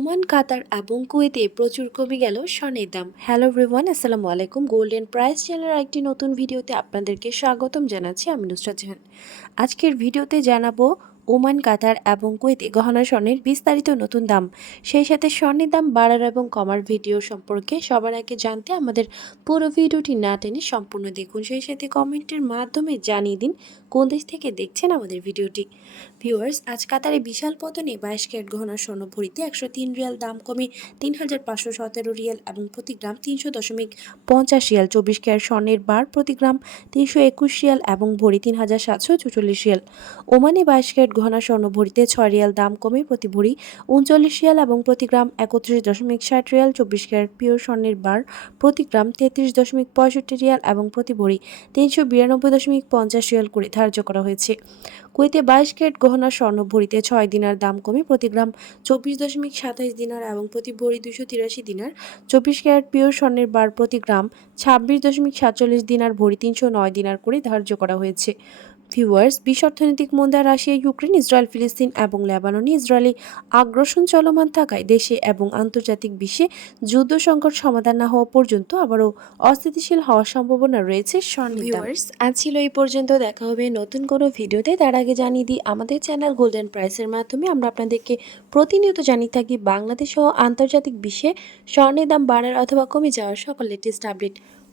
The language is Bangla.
ওমান, কাতার এবং কুয়েতে প্রচুর কমে গেল স্বর্ণের দাম। হ্যালো এভরিওয়ান আসসালামু আলাইকুম। গোল্ডেন প্রাইস চ্যানেলের একটি নতুন ভিডিওতে আপনাদেরকে স্বাগতম জানাচ্ছি, আমি নুসরাত জাহান। আজকের ভিডিওতে জানাব ওমান, কাতার এবং কুয়েতে গহনা স্বর্ণের বিস্তারিত নতুন দাম। সেই সাথে স্বর্ণের দাম বাড়ার এবং কমার ভিডিও সম্পর্কে সবার আগে জানতে আমাদের পুরো ভিডিওটি না টেনে সম্পূর্ণ দেখুন। সেই সাথে কমেন্টের মাধ্যমে জানিয়ে দিন কোন দেশ থেকে দেখছেন আমাদের ভিডিওটি। ভিউয়ার্স, আজ কাতারে বিশাল পতনে বাইশ ক্যারেট গহনা স্বর্ণ ভরিতে একশো তিন রিয়াল, দাম কমে তিন হাজার পাঁচশো সতেরো রিয়াল এবং প্রতি গ্রাম তিনশো দশমিক পঞ্চাশ রিয়াল। চব্বিশ ক্যারেট স্বর্ণের বার প্রতি গ্রাম তিনশো একুশ রিয়াল এবং ভরি তিন হাজার সাতশো চুচল্লিশ রিয়াল। ওমানে বাইশ ক্যারেট গহনা স্বর্ণ ভরিতে ছয় রিয়াল দাম কমে প্রতি ভরি উনচল্লিশ রিয়াল এবং প্রতি গ্রাম একত্রিশ দশমিক ষাট রিয়াল চব্বিশ ক্যারেট পিওর স্বর্ণের বার প্রতি গ্রাম তেত্রিশ দশমিক পঁয়ষট্টি রিয়াল এবং প্রতি ভরি তিনশো বিরানব্বই দশমিক পঞ্চাশ রিয়াল করে ধার্য করা হয়েছে। কুয়েতে বাইশ ক্যারেট গহনা স্বর্ণ ভরিতে ছয় দিনার দাম কমে প্রতি গ্রাম চব্বিশ দশমিক সাতাশ দিনার এবং প্রতি ভরি দুশো তিরাশি দিনার চব্বিশ ক্যারেট পিওর স্বর্ণের বার প্রতি গ্রাম ছাব্বিশ দশমিক সাতচল্লিশ দিনার ভরি তিনশো নয় দিনার করে ধার্য করা হয়েছে। ভিউয়ার্স, বিশ্ব অর্থনৈতিক মন্দা রাশিয়া, ইউক্রেন, ইসরায়েল, ফিলিস্তিন এবং লেবাননে ইসরায়েলি আগ্রাসন চলমান থাকায় দেশে এবং আন্তর্জাতিক বিশ্বে যুদ্ধ সংকট সমাধান না হওয়া পর্যন্ত আবারও অস্থিতিশীল হওয়ার সম্ভাবনা রয়েছে ভিউয়ার্স, আজ ছিল এই পর্যন্ত, দেখা হবে নতুন কোনো ভিডিওতে। তার আগে জানিয়ে দিই, আমাদের চ্যানেল গোল্ডেন প্রাইসের মাধ্যমে আমরা আপনাদেরকে প্রতিনিয়ত জানিয়ে থাকি বাংলাদেশ সহ আন্তর্জাতিক বিশ্বে স্বর্ণের দাম বাড়ার অথবা কমে যাওয়ার সকল লেটেস্ট আপডেট